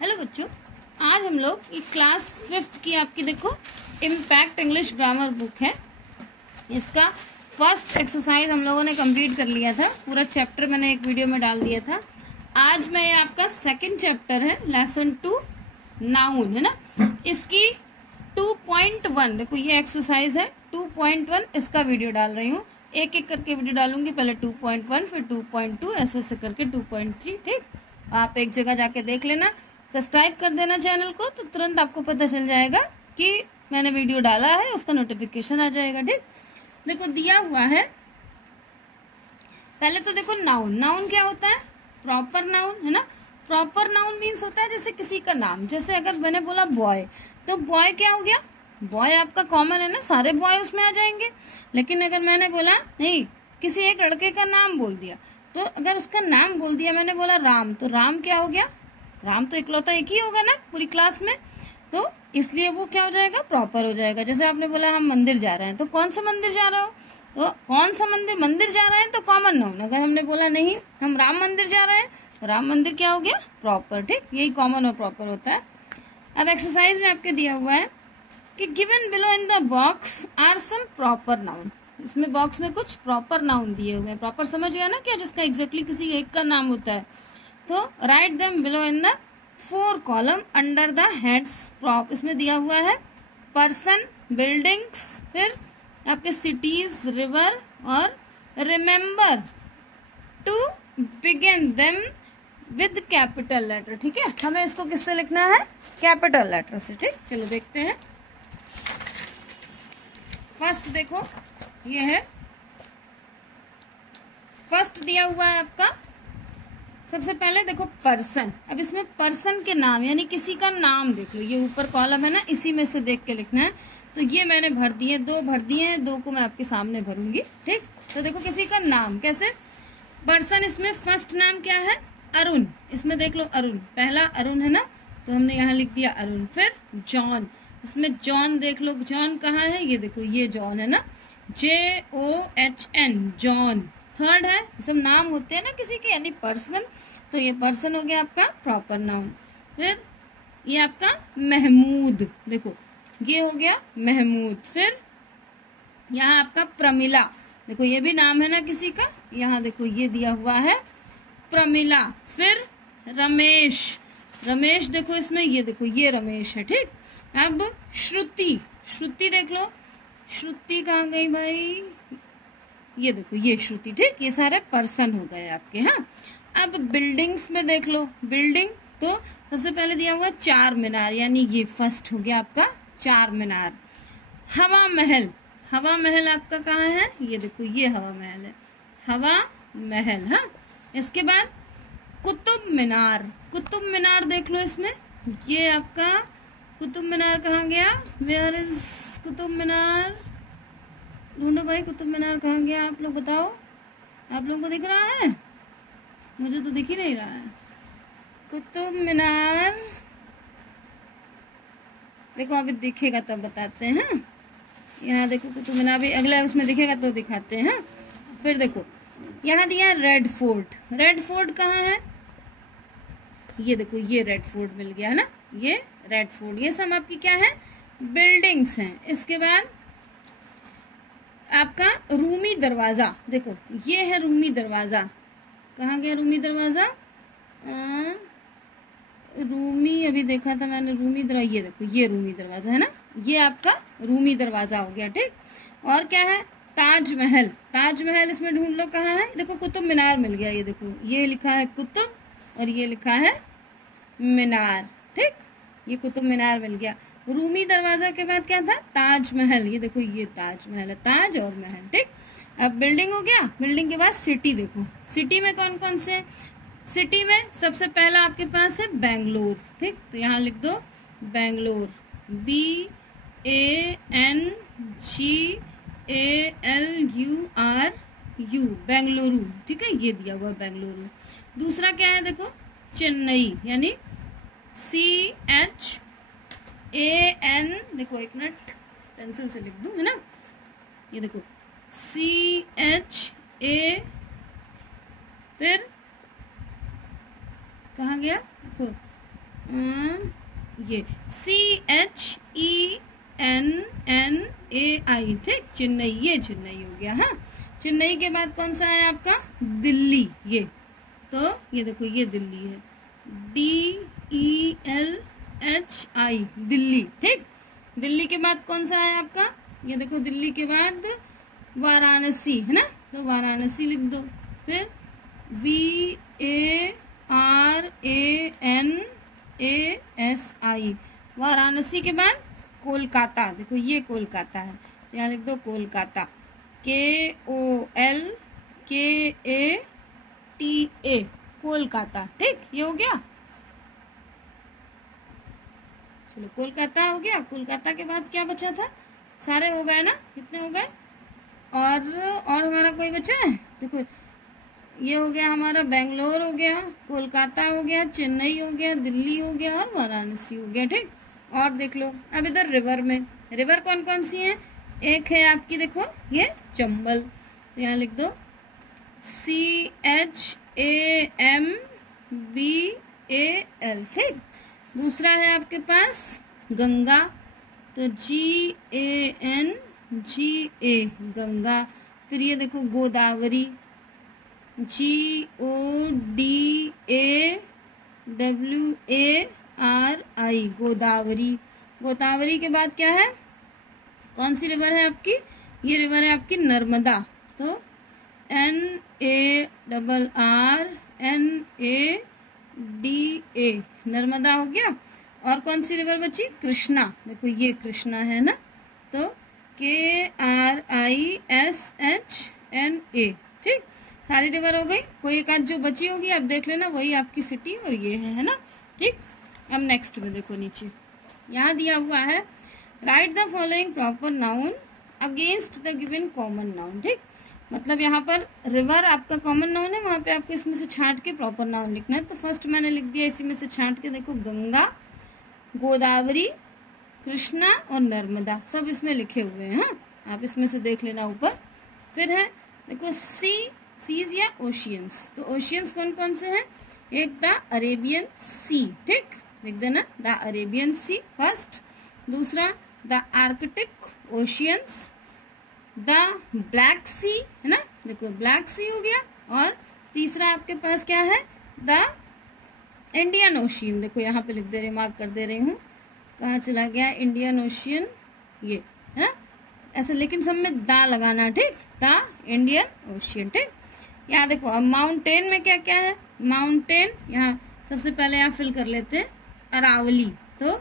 Hello बच्चों, आज हम लोग एक क्लास 5th की आपकी देखो इम्पैक्ट इंग्लिश ग्रामर बुक है। इसका फर्स्ट एक्सरसाइज हम लोगों ने कंप्लीट कर लिया था। पूरा चैप्टर मैंने एक वीडियो में डाल दिया था। आज मैं ये आपका सेकंड चैप्टर है, लेसन 2 नाउन है ना। इसकी 2.1 देखो, ये एक्सरसाइज है 2.1। इसका वीडियो डाल रही हूँ, एक एक करके वीडियो डालूंगी। पहले 2.1 फिर 2.2 ऐसे करके 2.3। ठीक, आप एक जगह जाके देख लेना, सब्सक्राइब कर देना चैनल को, तो तुरंत आपको पता चल जाएगा कि मैंने वीडियो डाला है, उसका नोटिफिकेशन आ जाएगा। ठीक, देखो दिया हुआ है। पहले तो देखो नाउन, नाउन क्या होता है? प्रॉपर नाउन है ना। प्रॉपर नाउन मीन्स होता है जैसे किसी का नाम। जैसे अगर मैंने बोला बॉय, तो बॉय क्या हो गया? बॉय आपका कॉमन है ना, सारे बॉय उसमें आ जाएंगे। लेकिन अगर मैंने बोला नहीं, किसी एक लड़के का नाम बोल दिया, तो अगर उसका नाम बोल दिया, मैंने बोला राम, तो राम क्या हो गया? राम तो इकलौता एक ही होगा ना पूरी क्लास में, तो इसलिए वो क्या हो जाएगा? प्रॉपर हो जाएगा। जैसे आपने बोला हम मंदिर जा रहे हैं, तो कौन सा मंदिर जा रहे हो? तो कौन सा मंदिर? मंदिर जा रहे हैं तो कॉमन नाउन। अगर हमने बोला नहीं हम राम मंदिर जा रहे हैं, तो राम मंदिर क्या हो गया? प्रॉपर। ठीक, यही कॉमन और प्रॉपर होता है। अब एक्सरसाइज में आपके दिया हुआ है कि given below in the box are some proper noun. इसमें बॉक्स में कुछ प्रॉपर नाउन दिए हुए हैं। प्रॉपर समझ गया ना, क्या जिसका एग्जैक्टली किसी एक का नाम होता है। तो write them below in the 4 column under the heads prop. इसमें दिया हुआ है पर्सन, बिल्डिंग्स, फिर आपके सिटीज, रिवर और remember to begin them with capital letter. ठीक है, हमें इसको किससे लिखना है? कैपिटल लेटर से। ठीक, चलो देखते हैं। फर्स्ट देखो, ये है फर्स्ट दिया हुआ है आपका। सबसे पहले देखो पर्सन। अब इसमें पर्सन के नाम यानी किसी का नाम देख लो। ये ऊपर कॉलम है ना, इसी में से देख के लिखना है। तो ये मैंने भर दिए, 2 भर दिए हैं, 2 को मैं आपके सामने भरूंगी। ठीक, तो देखो किसी का नाम कैसे? पर्सन, इसमें फर्स्ट नाम क्या है? अरुण। इसमें देख लो अरुण, पहला अरुण है ना, तो हमने यहाँ लिख दिया अरुण। फिर जॉन, इसमें जॉन देख लो, जॉन कहाँ है? ये देखो, ये जॉन है ना, JOHN, जॉन। थर्ड है, सब नाम होते हैं ना किसी के, यानी पर्सन। तो ये पर्सन हो गया आपका प्रॉपर नाउन। फिर ये आपका महमूद, देखो ये हो गया महमूद। फिर यहाँ आपका प्रमिला, देखो ये भी नाम है ना किसी का, यहाँ देखो ये दिया हुआ है प्रमिला। फिर रमेश, रमेश देखो इसमें, ये देखो ये रमेश है। ठीक, अब श्रुति, श्रुति देख लो, श्रुति कहाँ गई भाई? ये देखो ये श्रुति। ठीक, ये सारे पर्सन हो गए आपके। हाँ, अब बिल्डिंग्स में देख लो, बिल्डिंग तो सबसे पहले दिया हुआ 4 मीनार, यानी ये फर्स्ट हो गया आपका 4 मीनार। हवा महल, हवा महल आपका कहाँ है? ये देखो ये हवा महल है, हवा महल। हाँ, इसके बाद कुतुब मीनार, कुतुब मीनार देख लो इसमें, ये आपका कुतुब मीनार कहाँ गया? Where is Qutub Minar? ढूंढो भाई, कुतुब मीनार कहाँ गया? आप लोग बताओ, आप लोगों को दिख रहा है? मुझे तो दिख ही नहीं रहा है कुतुब मीनार। देखो अभी दिखेगा तब बताते हैं। यहाँ देखो कुतुब मीनार भी अगला उसमें दिखेगा तो दिखाते हैं। फिर देखो यहाँ दिया रेड फोर्ट, रेड फोर्ट कहाँ है? ये देखो ये रेड फोर्ट मिल गया है ना, ये रेड फोर्ट। ये सब आपकी क्या है? बिल्डिंग्स हैं। इसके बाद आपका रूमी दरवाजा, देखो ये है रूमी दरवाजा। कहाँ गया रूमी दरवाजा? रूमी अभी देखा था मैंने, रूमी दरवाजा, ये देखो ये रूमी दरवाजा है ना, ये आपका रूमी दरवाजा हो गया। ठीक, और क्या है? ताजमहल, ताजमहल इसमें ढूंढ लो कहाँ है? देखो कुतुब मीनार मिल गया, ये देखो ये लिखा है कुतुब और ये लिखा है मीनार। ठीक, ये कुतुब मीनार मिल गया। रूमी दरवाजा के बाद क्या था? ताजमहल, ये देखो ये ताजमहल है, ताज और महल। ठीक, अब बिल्डिंग हो गया। बिल्डिंग के बाद सिटी, देखो सिटी में कौन कौन से? सिटी में सबसे पहला आपके पास है बेंगलोर। ठीक, तो यहाँ लिख दो बेंगलोर, BANGALURU, बेंगलुरु। ठीक है, ये दिया हुआ बेंगलुरु। दूसरा क्या है? देखो चेन्नई, यानी CHAN, देखो एक मिनट पेंसिल से लिख दूं है ना, ये देखो CHA। फिर कहाँ गया? देखो ये CHENNAI, ठीक, चेन्नई, ये चेन्नई हो गया। हाँ, चेन्नई के बाद कौन सा है आपका? दिल्ली। ये तो ये देखो, ये दिल्ली है, DELHI, दिल्ली, ठीक। दिल्ली के बाद कौन सा है आपका? ये देखो, दिल्ली के बाद वाराणसी है ना, तो वाराणसी लिख दो। फिर VARANASI, वाराणसी के बाद कोलकाता, देखो ये कोलकाता है, तो यहाँ लिख दो कोलकाता, KOLKATA, कोलकाता, ठीक, ये हो गया। चलो, कोलकाता हो गया। कोलकाता के बाद क्या बचा था? सारे हो गए ना, कितने हो गए? और हमारा कोई बचा है? देखो, ये हो गया हमारा, बेंगलोर हो गया, कोलकाता हो गया, चेन्नई हो गया, दिल्ली हो गया और वाराणसी हो गया, ठीक। और देख लो अब इधर रिवर में, रिवर कौन कौन सी है? एक है आपकी, देखो ये चंबल, तो यहाँ लिख दो CHAMBAL, ठीक। दूसरा है आपके पास गंगा, तो GANGA, गंगा। फिर ये देखो गोदावरी, GODAWARI, गोदावरी। गोदावरी के बाद क्या है? कौन सी रिवर है आपकी? ये रिवर है आपकी नर्मदा, तो NARRNADA, नर्मदा हो गया। और कौन सी रिवर बची? कृष्णा, देखो ये कृष्णा है ना, तो KRISHNA, ठीक। सारी रिवर हो गई। कोई एक आध जो बची होगी आप देख लेना, वही आपकी सिटी और ये है ना, ठीक। अब नेक्स्ट में देखो, नीचे यहाँ दिया हुआ है, right the following proper noun against the given common noun, ठीक। मतलब यहाँ पर रिवर आपका कॉमन नाउन है, वहां पे आपको इसमें से छांट के प्रॉपर नाउन लिखना है। तो फर्स्ट मैंने लिख दिया इसी में से छांट के, देखो गंगा, गोदावरी, कृष्णा और नर्मदा, सब इसमें लिखे हुए हैं। हाँ, आप इसमें से देख लेना ऊपर। फिर है देखो सीज या ओशियंस, तो ओशियंस कौन कौन से हैं? एक द अरेबियन सी, ठीक, लिख देना द अरेबियन सी फर्स्ट। दूसरा the Arctic oceans, the Black Sea है ना, देखो ब्लैक सी हो गया। और तीसरा आपके पास क्या है? द इंडियन ओशियन, देखो यहाँ पे लिख दे रहे, मार्क कर दे रही हूँ, कहाँ चला गया इंडियन ओशियन, ये है ना, ऐसे, लेकिन सब में दा लगाना, ठीक, द इंडियन ओशियन, ठीक। यहाँ देखो अब माउंटेन में क्या क्या है? माउंटेन, यहाँ सबसे पहले यहाँ फिल कर लेते हैं अरावली, तो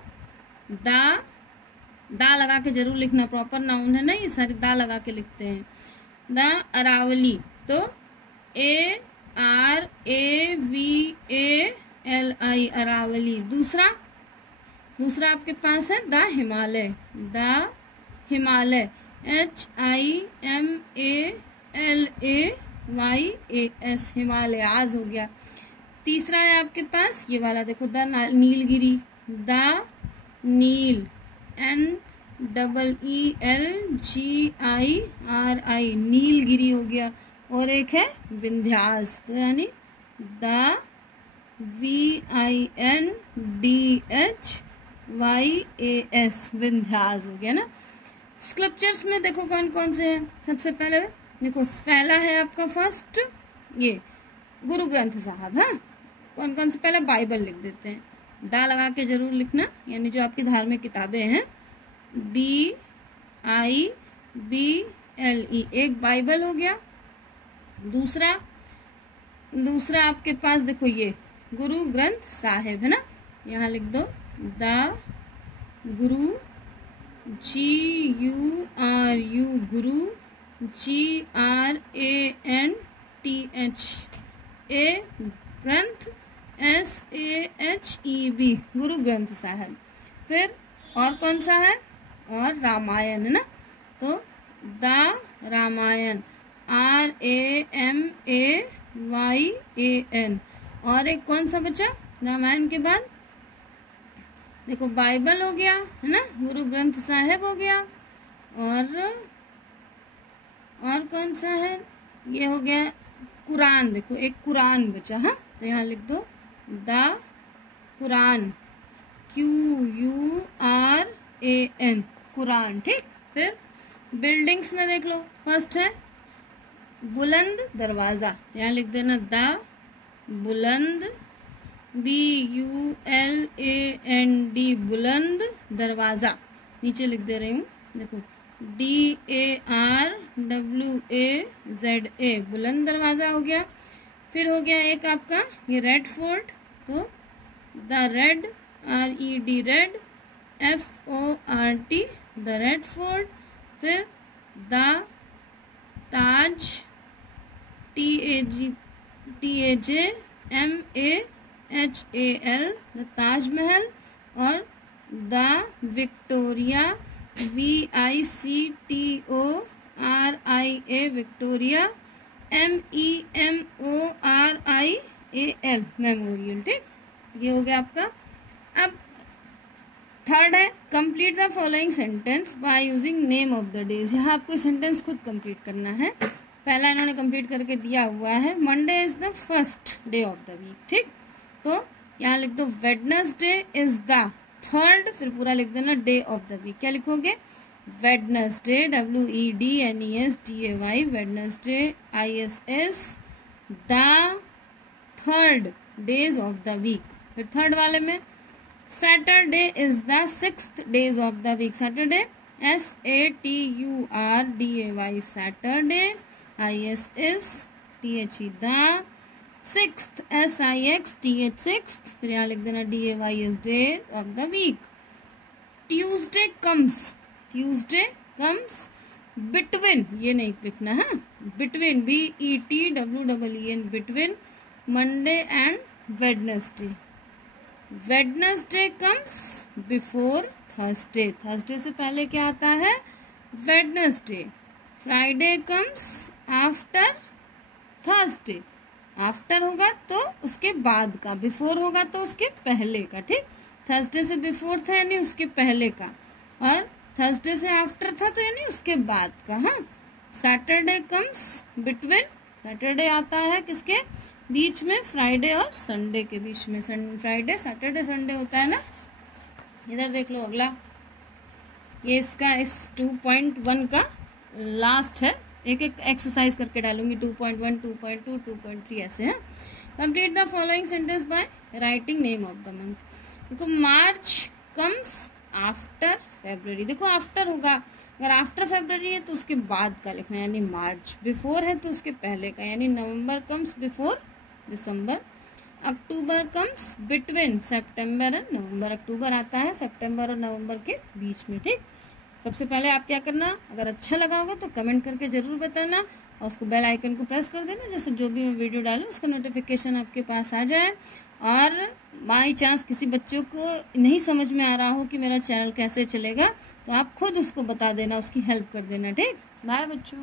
दा लगा के जरूर लिखना, प्रॉपर नाउन है ना, ये सारी दा लगा के लिखते हैं। द अरावली, तो ARAVALI, अरावली। दूसरा आपके पास है the Himalaya, the Himalaya, HIMALAYAS, Himalayas हो गया। तीसरा है आपके पास ये वाला, देखो the Nilgiri, the Nil, NEELGIRI, Nilgiri हो गया। और एक है विंध्यास, तो यानी द VINDHYAS, विंध्यास हो गया ना। स्क्रिप्चर्स में देखो कौन कौन से हैं। सबसे पहले देखो पहला है आपका फर्स्ट, ये गुरु ग्रंथ साहब। हाँ, कौन कौन से? पहले बाइबल लिख देते हैं, दा लगा के जरूर लिखना, यानी जो आपकी धार्मिक किताबें हैं, BIBLE, एक बाइबल हो गया। दूसरा आपके पास देखो ये गुरु ग्रंथ साहिब है ना, यहाँ लिख दो the Guru, GURU, Guru, GRANTH, ए ग्रंथ, SAHEB, गुरु ग्रंथ साहिब। फिर और कौन सा है? और रामायण है ना, तो द रामायण, RAMAYAN। और एक कौन सा बचा रामायण के बाद? देखो बाइबल हो गया है ना, गुरु ग्रंथ साहिब हो गया, और कौन सा है? ये हो गया कुरान, देखो एक कुरान बचा। हाँ, तो यहाँ लिख दो द कुरान, QURAN, कुरान। ठीक, फिर बिल्डिंग्स में देख लो, फर्स्ट है बुलंद दरवाजा, यहाँ लिख देना द बुलंद, BULAND, बुलंद दरवाजा। नीचे लिख दे रही हूँ, देखो DARWAZA, बुलंद दरवाजा हो गया। फिर हो गया एक आपका ये रेड फोर्ट, तो the red, RED, red, FORT, the red fort. फिर the Taj, TAJMAHAL, the Taj Mahal. और the Victoria, VICTORIA, Victoria, MEMORIAL, memorial. ठीक, ये हो गया आपका। अब थर्ड है complete the following sentence by using name of the days. यहाँ आपको सेंटेंस खुद कंप्लीट करना है। पहला इन्होंने कंप्लीट करके दिया हुआ है, Monday is the first day of the week. ठीक, तो यहाँ लिख दो वेडनेसडे इज द थर्ड, फिर पूरा लिख देना डे ऑफ द वीक। क्या लिखोगे? Wednesday, WEDNESDAY, Wednesday, ISS, the third days of the week. फिर थर्ड वाले में Saturday is the sixth days of the week, Saturday, SATURDAY, Saturday, ISS, THE, the sixth, SIXTH, sixth. फिर यहाँ लिख देना DAY is day of the week. Tuesday comes, Tuesday comes between, ये नहीं लिखना है, between, BETWEEN, between Monday and Wednesday. Wednesday comes before Thursday, Thursday से पहले क्या आता है? Wednesday. Friday comes after Thursday, after होगा तो उसके बाद का, बिफोर होगा तो उसके पहले का। ठीक, थर्सडे से बिफोर था यानी उसके पहले का, और थर्सडे से आफ्टर था तो यानी उसके बाद का। हाँ, सैटरडे कम्स बिटवीन, सैटरडे आता है किसके बीच में? फ्राइडे और संडे के बीच में। फ्राइडे, सैटरडे, संडे होता है ना। इधर देख लो अगला, ये इसका इस 2.1 का लास्ट है। एक एक एक्सरसाइज करके डालूंगी, 2.1, 2.2, 2.3 ऐसे है। Complete the following sentence by writing name of the month. देखो मार्च कम्स आफ्टर फेब्रुअरी, देखो आफ्टर होगा, अगर आफ्टर फेब्रुअरी है तो उसके बाद का लिखना है यानी मार्च, बिफोर है तो उसके पहले का यानी November comes before December. October comes between September and November, अक्टूबर आता है सितंबर और नवंबर के बीच में। ठीक, सबसे पहले आप क्या करना, अगर अच्छा लगा होगा तो कमेंट करके जरूर बताना और उसको बेल आइकन को प्रेस कर देना, जैसे जो भी मैं वीडियो डालूं उसका नोटिफिकेशन आपके पास आ जाए। और बाई चांस किसी बच्चों को नहीं समझ में आ रहा हो कि मेरा चैनल कैसे चलेगा तो आप खुद उसको बता देना, उसकी हेल्प कर देना। ठीक, बाय बच्चों।